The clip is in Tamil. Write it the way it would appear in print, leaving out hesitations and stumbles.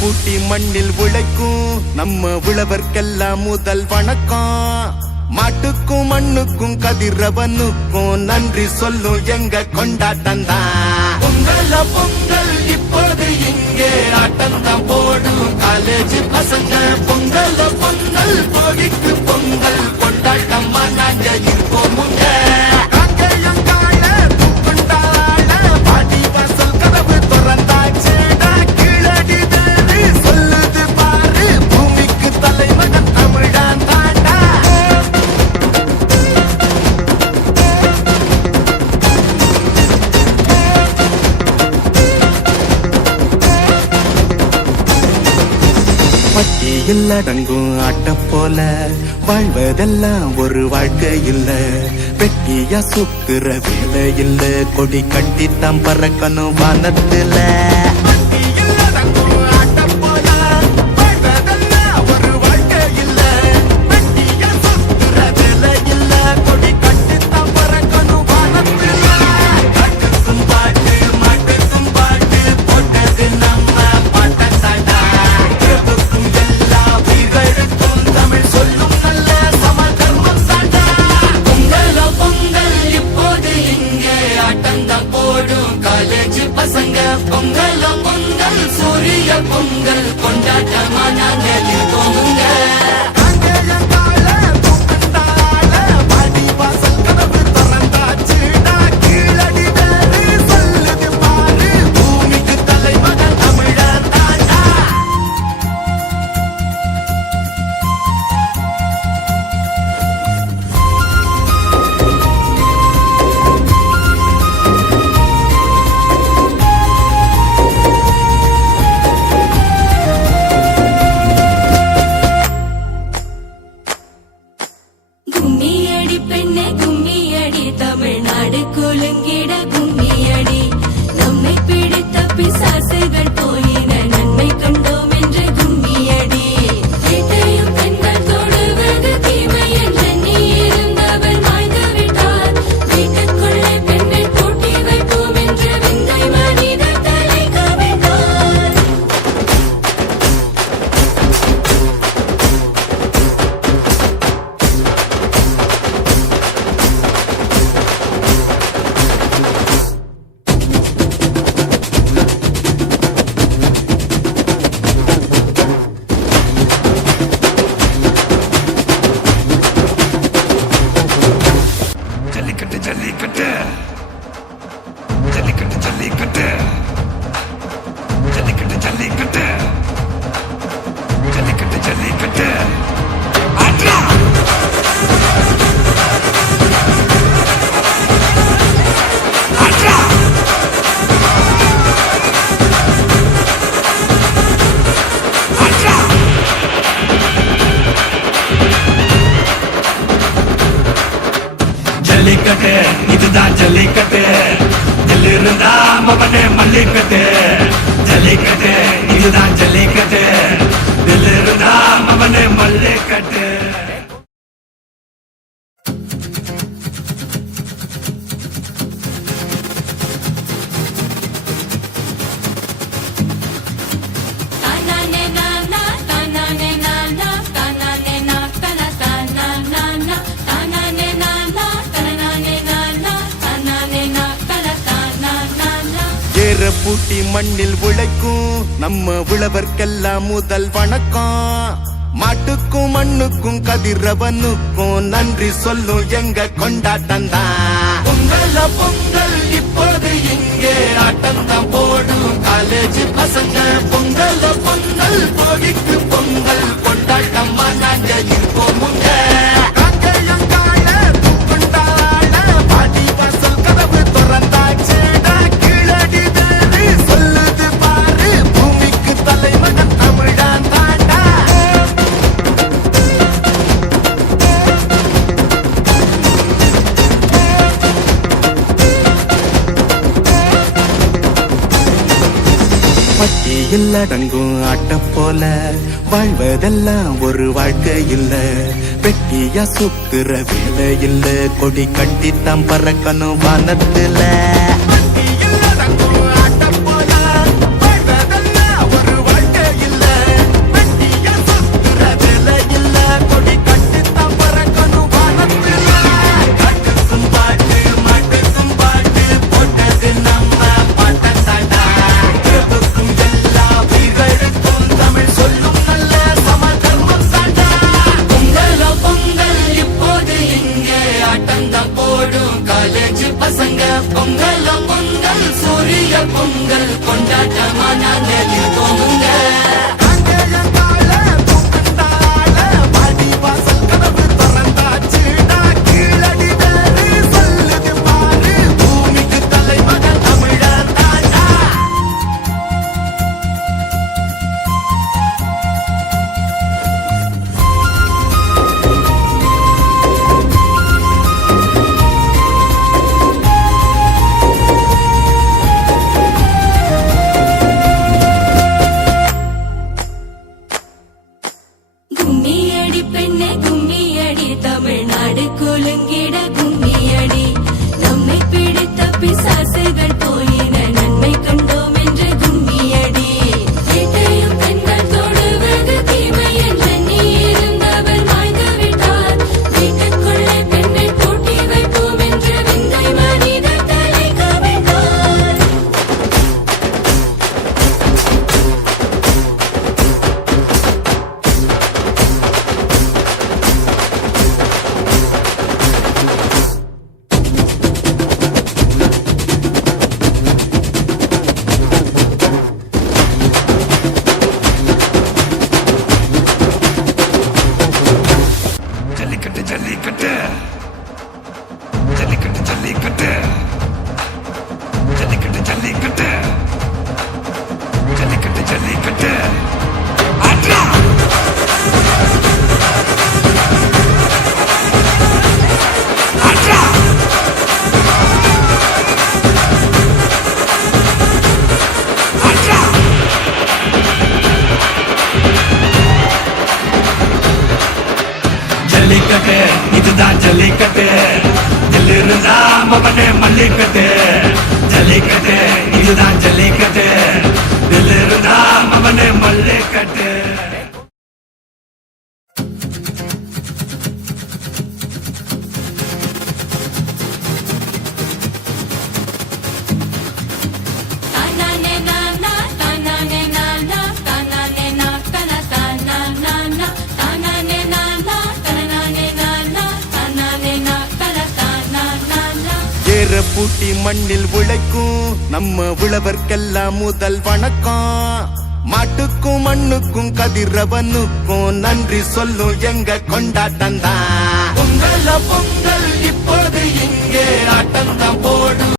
பூட்டி மண்ணில் உழைக்கும் நம்ம உழவர்க்கெல்லாம் முதல் வணக்கம். மாட்டுக்கும் மண்ணுக்கும் கதிரவனுக்கும் நன்றி சொல்லும் எங்க கொண்டாட்டம் தான். பொங்கல் பொங்கல் இப்போது இங்கே ஆட்டம் தான் போடும் காலேஜ் பசங்க. பொங்கல் பொங்கல் போகிக்கு பொங்கல் கொண்டாட்டமா நாங்க இருப்போம். பட்டியில் அடங்கும் ஆட்ட போல வாழ்வதெல்லாம் ஒரு வாழ்க்கை இல்ல. வெட்டியா சுத்துற வேலை இல்ல, கொடி கட்டித்தான் பறக்கணும் வானத்துல. பொங்கல் பொங்கல் சூரிய பொங்கல் கொண்டாட்டமா நாங்க இருக்கோமுங்க. தமிழ்நாடு குலுங்கிட கும்மியடி, நம்மை பிடித்த பிசாசுகள் போயின நன்மை கண்டோம் என்று கும்மியடி. வீட்டையும் பெண்கள் தொடுவது தீமை என்று நீ இருந்தவர் மாய்ந்து விட்டார். வீட்டுக்குள்ளே பெண்ணை பூட்டி வைப்போம் என்று விந்தை மனிதர் தலை கவிழ்ந்தார். ஜல்லிக்கட்டு ஜல்லிக்கட்டு ஜல்லிக்கட்டு ஜல்லிக்கட்டு ஜல்லிக்கட்டு ஜல்லிக்கட்டு ஜல்லிக்கட்டு ஆட்ரா ஆட்ரா ஆட்ரா ஜல்லிக்கட்டு இதுதான் ஜல்லிக்கட்டு. ஜல்லிருந்தா மவனே மல்லிக்கட்டு. ஜல்லிக்கட்டு இதுதான் ஜல்லிக்கட்டு. ஜல்லிருந்தா மவனே மல்லிக்கட்டு. பூட்டி மண்ணில் உழைக்கும் நம்ம உழவர்க்கெல்லாம் முதல் வணக்கம். மாட்டுக்கும் மண்ணுக்கும் கதிரவனுக்கும் நன்றி சொல்லும் எங்க கொண்டாட்டம் தான். பொங்கல் பொங்கல் இப்போது இங்கே ஆட்டம் தான் போடும் காலேஜ் பசங்க. பொங்கல் பொங்கல் போகிக்கு பொங்கல் கொண்டாட்டமா நாங்க இருப்போமுங்க. பட்டியில் அடங்கும் ஆட்ட போல வாழ்வதெல்லாம் ஒரு வாழ்க்கை இல்ல. வெட்டியா சுத்துற வேலை இல்ல, கொடி கட்டித்தான் பறக்கணும் வானத்துல. இல்ல மல்லிக்கட்டு ஜல்லிக்கட்டு இதுதான் ஜல்லிக்கட்டு தில் இருந்தா மவனே மல்லிக்கட்டு ஏற பூட்டி மண்ணில் உழைக்கும் நம்ம உழவர்க்கெல்லாம் முதல் வணக்கம். மாட்டுக்கும் மண்ணுக்கும் கதிரவனுக்கும் நன்றி சொல்லும் எங்க கொண்டாட்டம் தான். பொங்கல் இப்பொழுது இங்கே ஆட்டம் தான் போடும்.